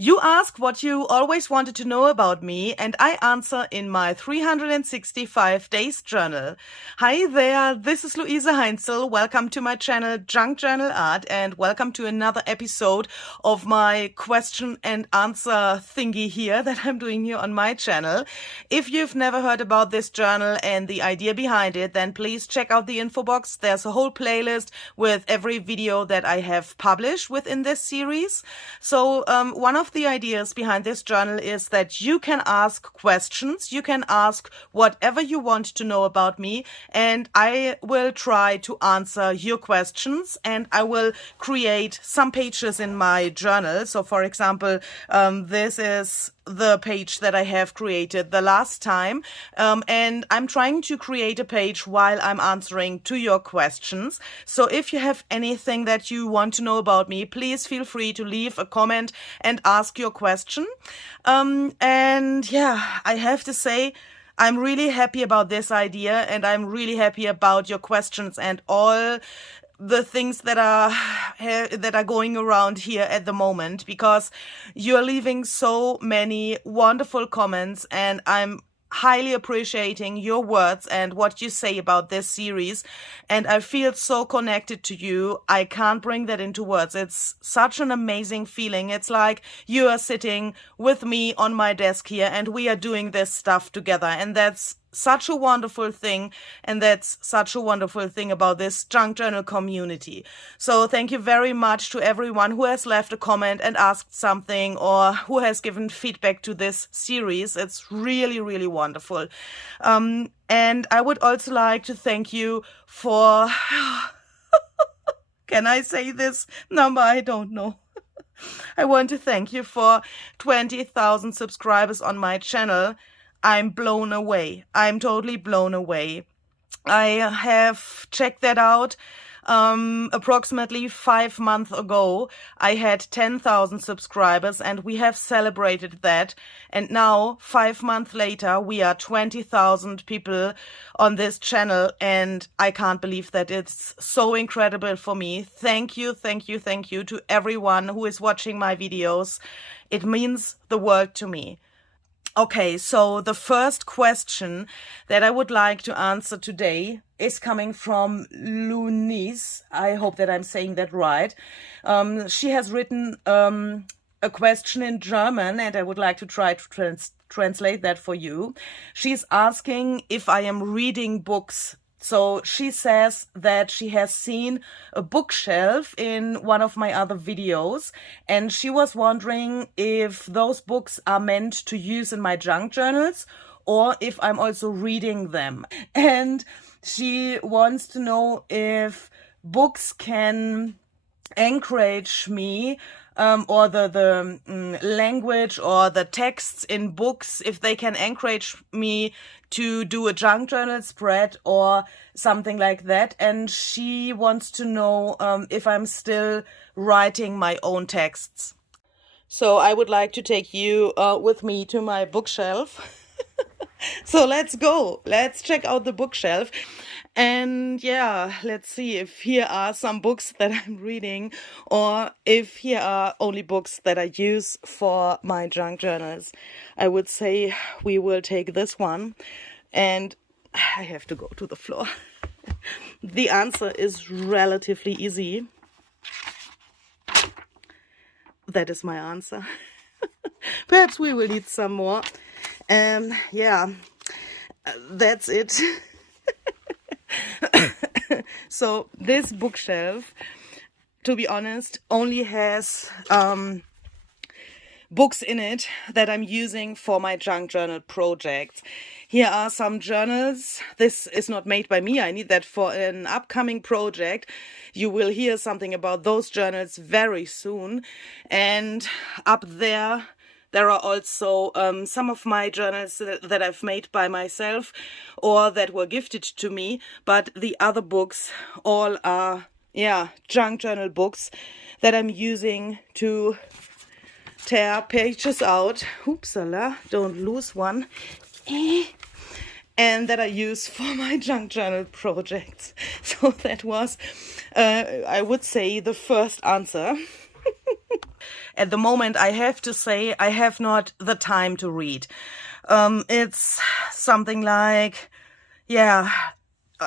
You ask what you always wanted to know about me, and I answer in my 365 days journal. Hi there, this is LUISE HEINZL. Welcome to my channel Junk Journal Art, and welcome to another episode of my question and answer thingy here that I'm doing here on my channel. If you've never heard about this journal and the idea behind it, then please check out the info box. There's a whole playlist with every video that I have published within this series. So one of the ideas behind this journal is that you can ask questions, you can ask whatever you want to know about me, and I will try to answer your questions, and I will create some pages in my journal. So for example, this is the page that I have created the last time, and I'm trying to create a page while I'm answering to your questions. So if you have anything that you want to know about me, please feel free to leave a comment and ask your question. And yeah, I have to say, I'm really happy about this idea, and I'm really happy about your questions and all the things that are going around here at the moment, because you're leaving so many wonderful comments, and I'm highly appreciating your words and what you say about this series, and I feel so connected to you. I can't bring that into words. It's such an amazing feeling. It's like you are sitting with me on my desk here and we are doing this stuff together, and that's such a wonderful thing, and that's such a wonderful thing about this junk journal community. So thank you very much to everyone who has left a comment and asked something, or who has given feedback to this series. It's really, really wonderful. And I would also like to thank you for can I say this number? I don't know. I want to thank you for 20,000 subscribers on my channel. I'm blown away. I'm totally blown away. I have checked that out. Approximately 5 months ago, I had 10,000 subscribers, and we have celebrated that. And now, 5 months later, we are 20,000 people on this channel, and I can't believe that. It's so incredible for me. Thank you, thank you, thank you to everyone who is watching my videos. It means the world to me. Okay, so the first question that I would like to answer today is coming from LouNice. I hope that I'm saying that right. She has written a question in German, and I would like to try to translate that for you. She's asking if I am reading books. So she says that she has seen a bookshelf in one of my other videos, and she was wondering if those books are meant to use in my junk journals or if I'm also reading them. And she wants to know if books can encourage me, or the language or the texts in books, if they can encourage me to do a junk journal spread or something like that. And she wants to know if I'm still writing my own texts. So I would like to take you with me to my bookshelf. So let's go. Let's check out the bookshelf. And yeah, let's see if here are some books that I'm reading, or if here are only books that I use for my junk journals. I would say we will take this one, and I have to go to the floor. The answer is relatively easy. That is my answer. Perhaps we will need some more. Yeah, that's it. So this bookshelf, to be honest, only has books in it that I'm using for my junk journal projects. Here are some journals. This is not made by me. I need that for an upcoming project. You will hear something about those journals very soon. And up there are also some of my journals that I've made by myself or that were gifted to me. But the other books all are, yeah, junk journal books that I'm using to tear pages out. Oopsala, don't lose one. And that I use for my junk journal projects. So that was, I would say, the first answer. at the moment, I have to say, I have not the time to read. It's something like, yeah,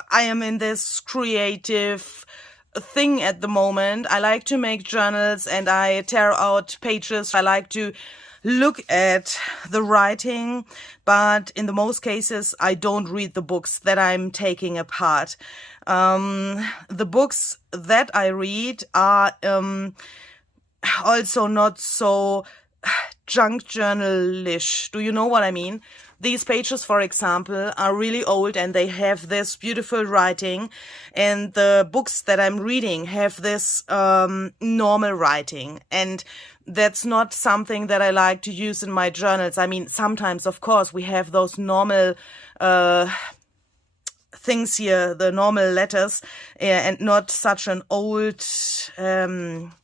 I am in this creative thing at the moment. I like to make journals and I tear out pages. I like to look at the writing, but in the most cases, I don't read the books that I'm taking apart. The books that I read are also not so junk journalish. Do you know what I mean? These pages, for example, are really old and they have this beautiful writing, and the books that I'm reading have this normal writing, and that's not something that I like to use in my journals. I mean, sometimes, of course, we have those normal things here, the normal letters, and not such an old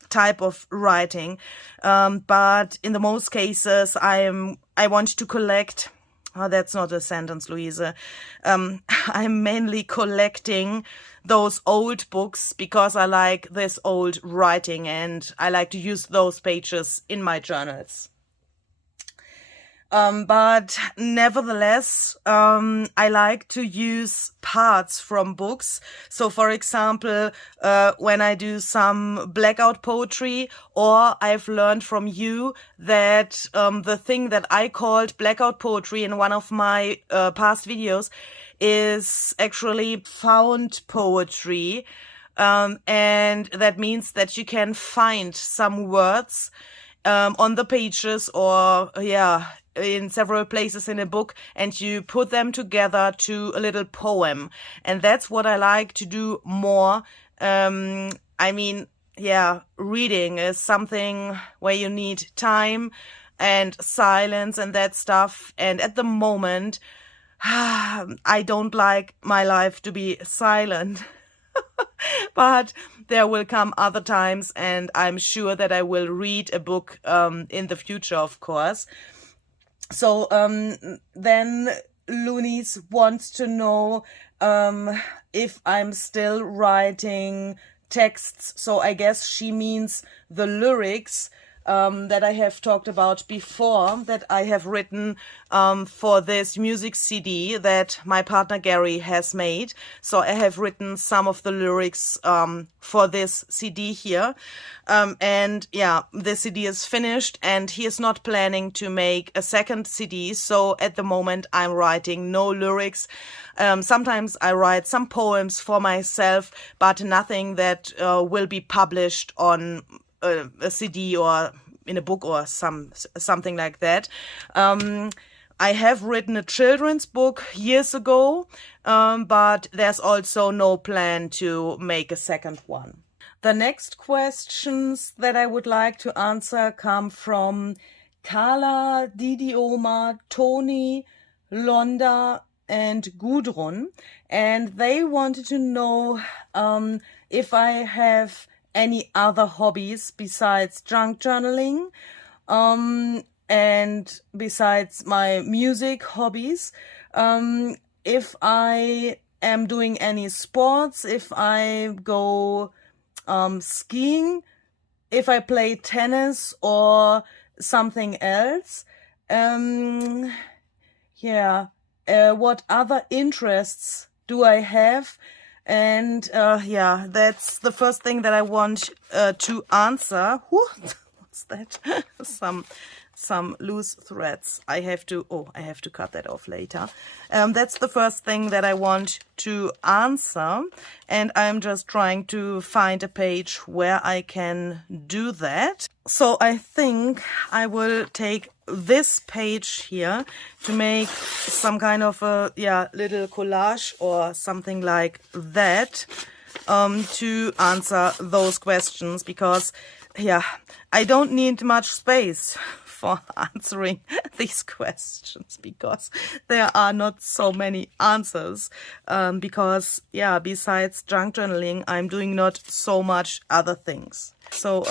type of writing. But in the most cases, I want to collect. Oh, that's not a sentence, Louise. I'm mainly collecting those old books because I like this old writing and I like to use those pages in my journals. But nevertheless, I like to use parts from books. So, for example, when I do some blackout poetry, or I've learned from you that the thing that I called blackout poetry in one of my past videos is actually found poetry. And that means that you can find some words on the pages, or in several places in a book, and you put them together to a little poem. And that's what I like to do more. I mean, reading is something where you need time and silence and that stuff. And at the moment, I don't like my life to be silent. But there will come other times, and I'm sure that I will read a book in the future, of course. So then LouNice wants to know if I'm still writing texts. So I guess she means the lyrics that I have talked about before, that I have written for this music CD that my partner Gary has made. So I have written some of the lyrics for this CD here. And yeah, the CD is finished and he is not planning to make a second CD. So at the moment I'm writing no lyrics. Sometimes I write some poems for myself, but nothing that will be published on a CD or in a book or something like that. I have written a children's book years ago, but there's also no plan to make a second one. The next questions that I would like to answer come from Carla, Didioma, Toni, Londa and Gudrun, and they wanted to know if I have any other hobbies besides junk journaling and besides my music hobbies, if I am doing any sports, if I go skiing, if I play tennis or something else. What other interests do I have? And that's the first thing that I want to answer. What's that? Some loose threads. I have to cut that off later. That's the first thing that I want to answer, and I'm just trying to find a page where I can do that. So I think I will take this page here to make some kind of a little collage or something like that to answer those questions, because I don't need much space for answering these questions, because there are not so many answers, because besides junk journaling I'm doing not so much other things. So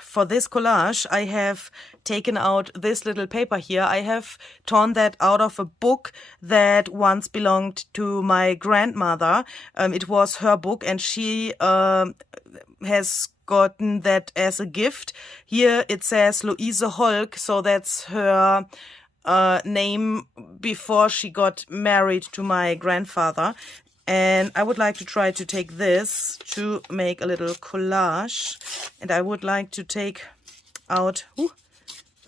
for this collage I have taken out this little paper here. I have torn that out of a book that once belonged to my grandmother. It was her book, and she has gotten that as a gift. Here it says Louise Holk, so that's her name before she got married to my grandfather. And I would like to try to take this to make a little collage. And I would like to take out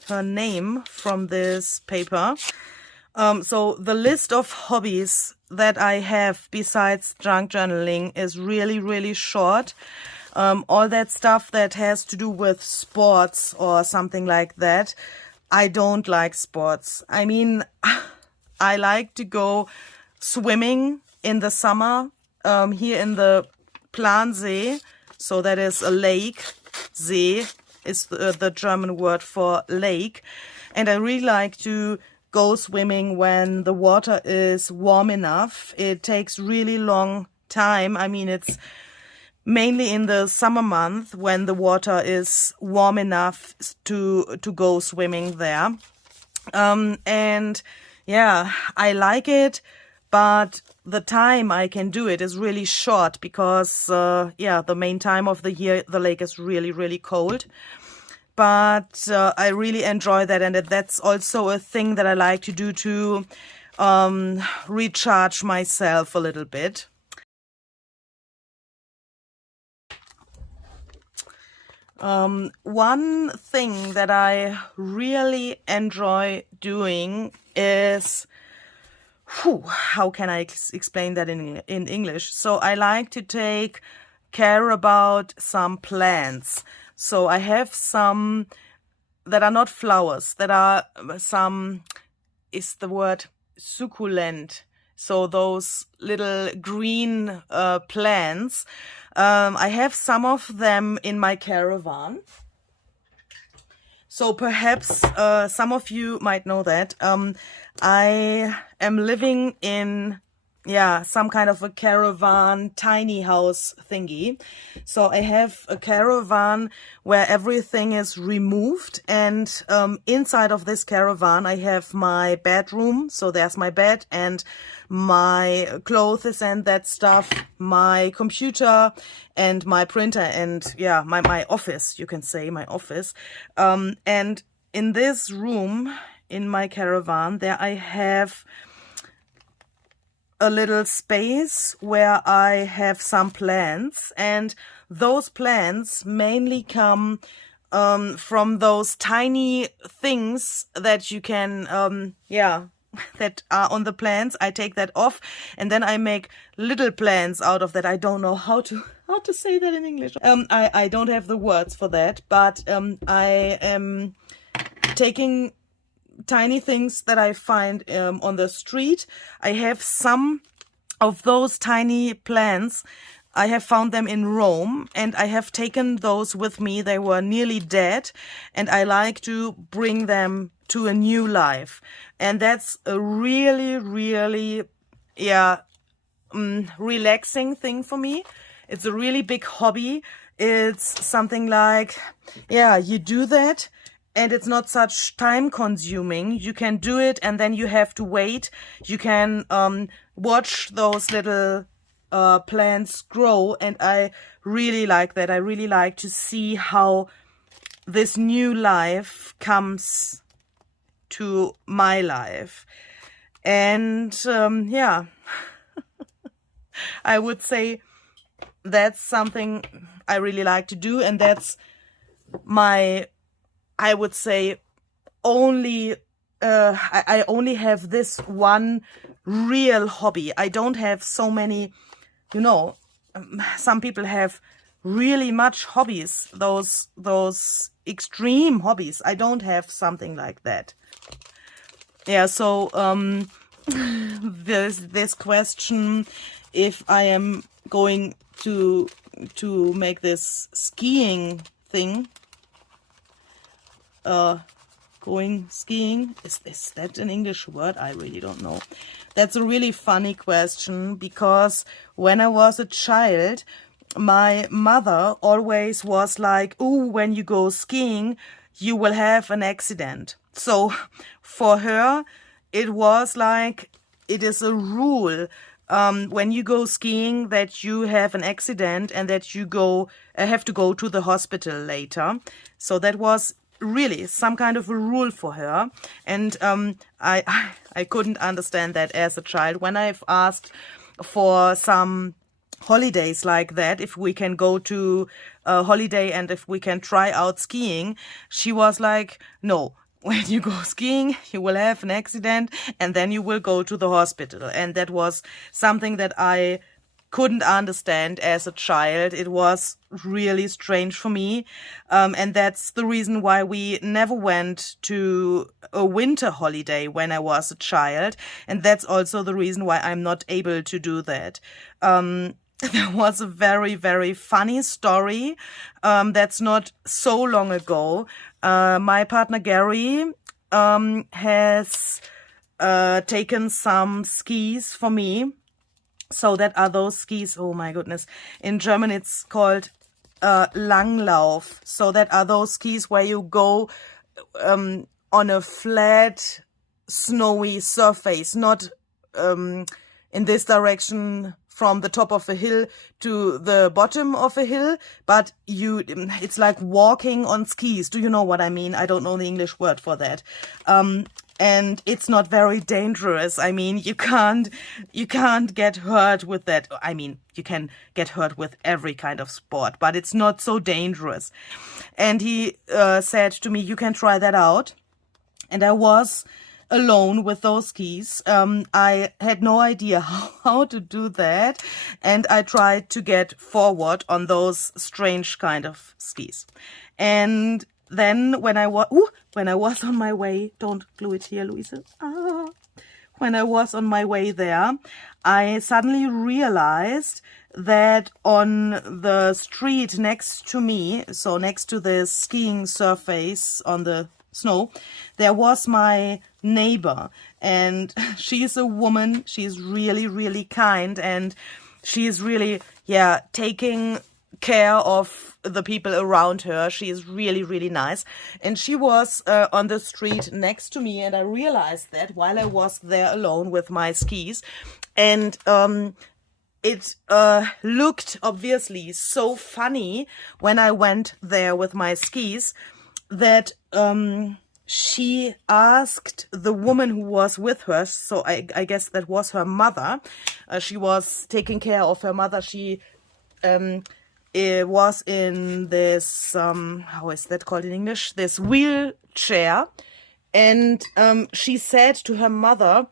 her name from this paper. So the list of hobbies that I have besides junk journaling is really, really short. All that stuff that has to do with sports or something like that, I don't like sports. I mean, I like to go swimming in the summer here in the Plansee. So that is a lake. See is the German word for lake. And I really like to go swimming when the water is warm enough. It takes really long time. I mean, it's mainly in the summer month when the water is warm enough to go swimming there. And yeah, I like it, but the time I can do it is really short because, yeah, the main time of the year, the lake is really, really cold. But I really enjoy that, and that's also a thing that I like to do to recharge myself a little bit. One thing that I really enjoy doing is, how can I explain that in English? So I like to take care about some plants. So I have some that are not flowers, that are some, is the word succulent. So those little green plants. I have some of them in my caravan. So perhaps some of you might know that. I am living in, yeah, some kind of a caravan, tiny house thingy. So I have a caravan where everything is removed, and inside of this caravan I have my bedroom. So there's my bed and my clothes and that stuff, my computer and my printer, and yeah, my office, you can say my office. And in this room, in my caravan, there I have a little space where I have some plants, and those plants mainly come from those tiny things that you can, yeah, that are on the plants. I take that off, and then I make little plants out of that. I don't know how to say that in English. I don't have the words for that, but I am taking tiny things that I find on the street. I have some of those tiny plants. I have found them in Rome, and I have taken those with me. They were nearly dead, and I like to bring them to a new life. And that's a really, really, yeah, relaxing thing for me. It's a really big hobby. It's something like, yeah, you do that, and it's not such time consuming. You can do it, and then you have to wait. You can watch those little plants grow, and I really like that. I really like to see how this new life comes to my life. And yeah, I would say that's something I really like to do, and that's my, I would say, only I only have this one real hobby. I don't have so many, you know, some people have really much hobbies, those extreme hobbies. I don't have something like that. Yeah, so this question, if I am going to make this skiing thing, going skiing, is that an English word? I really don't know. That's a really funny question, because when I was a child, my mother always was like, "Oh, when you go skiing, you will have an accident." So for her, it was like, it is a rule. when you go skiing that you have an accident and that you have to go to the hospital later. So that was really some kind of a rule for her. And I couldn't understand that as a child. When I've asked for some holidays like that, if we can go to a holiday and if we can try out skiing, she was like, no, when you go skiing, you will have an accident and then you will go to the hospital. And that was something that I couldn't understand as a child. It was really strange for me. And that's the reason why we never went to a winter holiday when I was a child. And that's also the reason why I'm not able to do that. There was a very, very funny story that's not so long ago. My partner Gary has taken some skis for me. So that are those skis, oh my goodness. In German it's called Langlauf. So that are those skis where you go on a flat, snowy surface, not in this direction from the top of a hill to the bottom of a hill, but it's like walking on skis. Do you know what I mean? I don't know the English word for that. And it's not very dangerous. I mean, you can't get hurt with that. I mean, you can get hurt with every kind of sport, but it's not so dangerous. And he said to me, you can try that out. And I was alone with those skis. I had no idea how to do that. And I tried to get forward on those strange kind of skis. And then when I was on my way, don't glue it here, Louise. When I was on my way there, I suddenly realized that on the street next to me, so next to the skiing surface on the snow, there was my neighbor. And she's a woman. She's really, really kind. And she's really, taking care of the people around her. She is really, really nice. And she was on the street next to me. And I realized that while I was there alone with my skis. And it looked obviously so funny when I went there with my skis that she asked the woman who was with her, so I guess that was her mother. She was taking care of her mother. She was in this, how is that called in English? This wheelchair. And she said to her mother,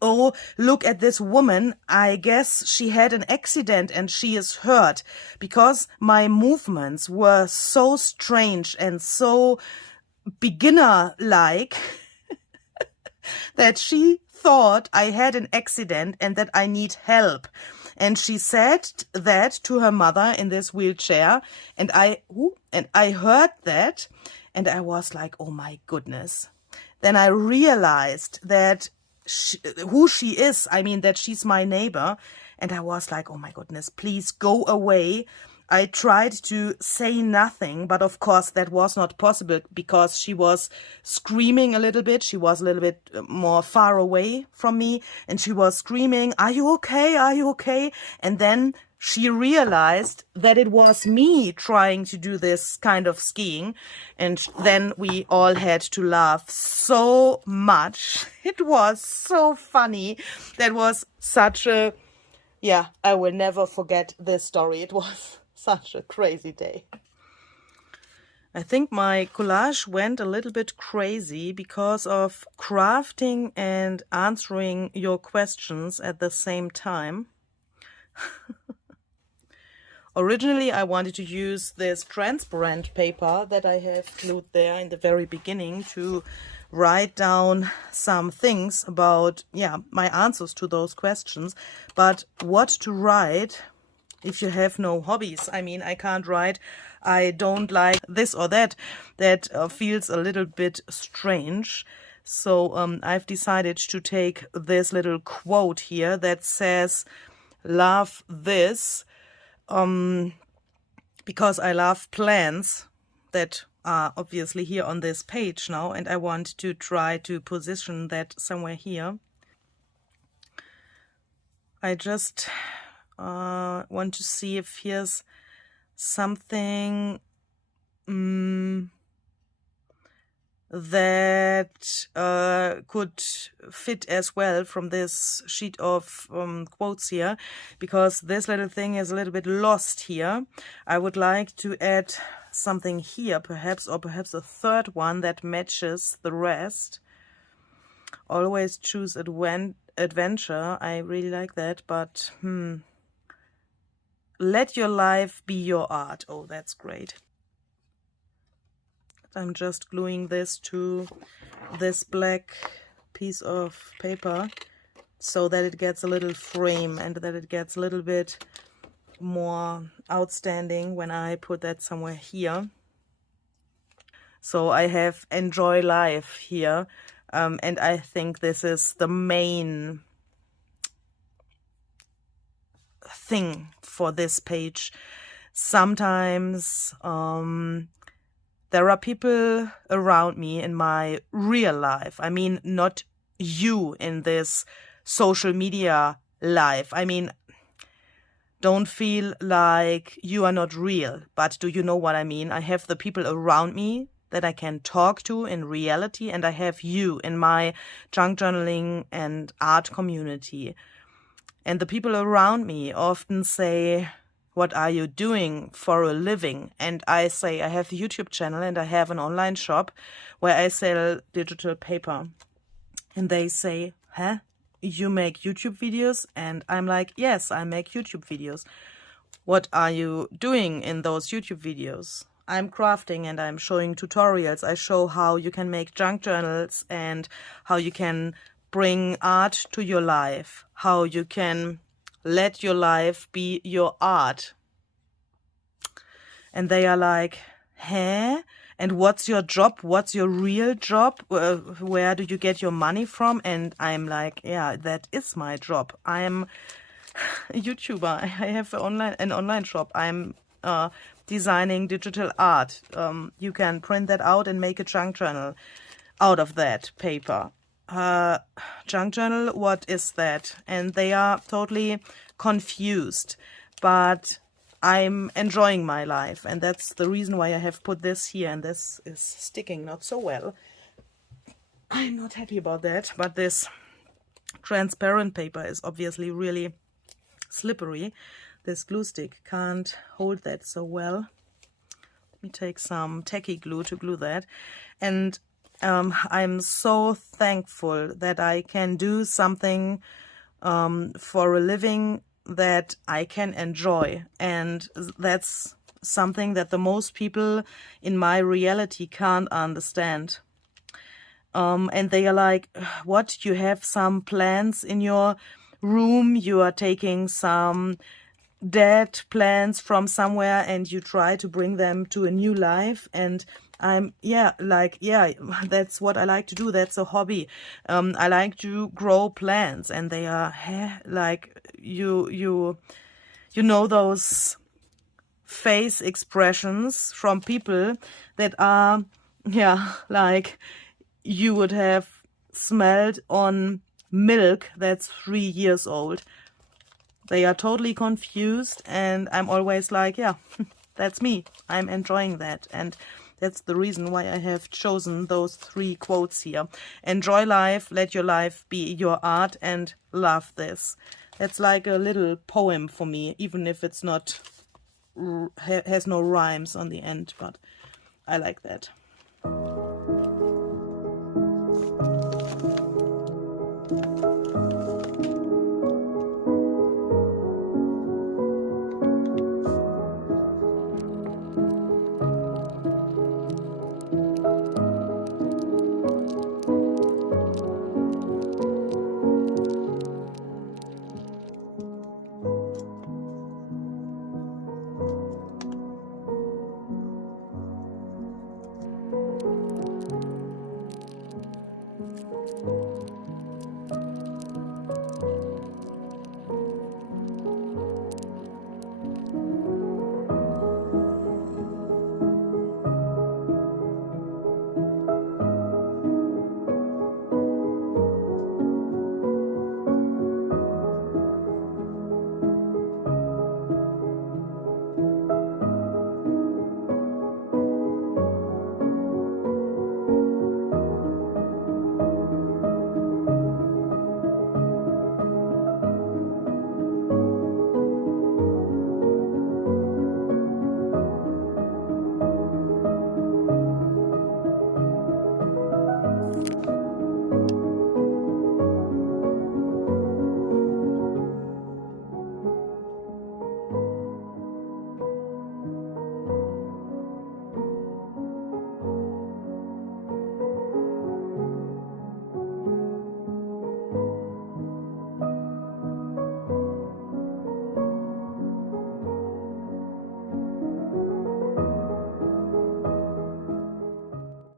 oh, look at this woman. I guess she had an accident and she is hurt, because my movements were so strange and so beginner-like that she thought I had an accident and that I need help. And she said that to her mother in this wheelchair. And I heard that and I was like, oh my goodness. Then I realized that who she is, I mean, that she's my neighbor. And I was like, oh my goodness, please go away. I tried to say nothing, but of course that was not possible because she was screaming a little bit. She was a little bit more far away from me and she was screaming, are you okay? Are you okay? And then she realized that it was me trying to do this kind of skiing. And then we all had to laugh so much. It was so funny. That was such a, I will never forget this story. It was such a crazy day. I think my collage went a little bit crazy because of crafting and answering your questions at the same time. Originally, I wanted to use this transparent paper that I have glued there in the very beginning to write down some things about, my answers to those questions. But what to write if you have no hobbies? I mean, I can't write, I don't like this or that. That feels a little bit strange. So I've decided to take this little quote here that says, love this, because I love plants that are obviously here on this page now. And I want to try to position that somewhere here. I just want to see if here's something that could fit as well from this sheet of quotes here, because this little thing is a little bit lost here. I would like to add something here perhaps, or perhaps a third one that matches the rest. Always choose adventure. I really like that, but let your life be your art. Oh, that's great. I'm just gluing this to this black piece of paper so that it gets a little frame and that it gets a little bit more outstanding when I put that somewhere here. So I have enjoy life here, and I think this is the main thing for this page. Sometimes there are people around me in my real life. I mean, not you in this social media life. I mean, don't feel like you are not real, but do you know what I mean? I have the people around me that I can talk to in reality, and I have you in my junk journaling and art community. And the people around me often say, what are you doing for a living? And I say, I have a YouTube channel and I have an online shop where I sell digital paper. And they say, huh? You make YouTube videos? And I'm like, yes, I make YouTube videos. What are you doing in those YouTube videos? I'm crafting and I'm showing tutorials. I show how you can make junk journals and how you can bring art to your life, how you can let your life be your art. And they are like, huh? And what's your job? What's your real job? Where do you get your money from? And I'm like, yeah, that is my job. I'm a YouTuber. I have an online shop. I'm designing digital art. You can print that out and make a junk journal out of that paper. Junk journal, what is that? And they are totally confused, but I'm enjoying my life, and that's the reason why I have put this here, and this is sticking not so well. I'm not happy about that, but this transparent paper is obviously really slippery. This glue stick can't hold that so well. Let me take some tacky glue to glue that. And I'm so thankful that I can do something for a living that I can enjoy, and that's something that the most people in my reality can't understand. And they are like, what, you have some plants in your room, you are taking some dead plants from somewhere and you try to bring them to a new life. And I'm, yeah, that's what I like to do. That's a hobby. I like to grow plants. And they are, like, you know, those face expressions from people that are, yeah, like you would have smelled on milk that's 3 years old. They are totally confused, and I'm always like, yeah, that's me. I'm enjoying that. And that's the reason why I have chosen those 3 quotes here. Enjoy life, let your life be your art, and love this. It's like a little poem for me, even if it's not, has no rhymes on the end, but I like that.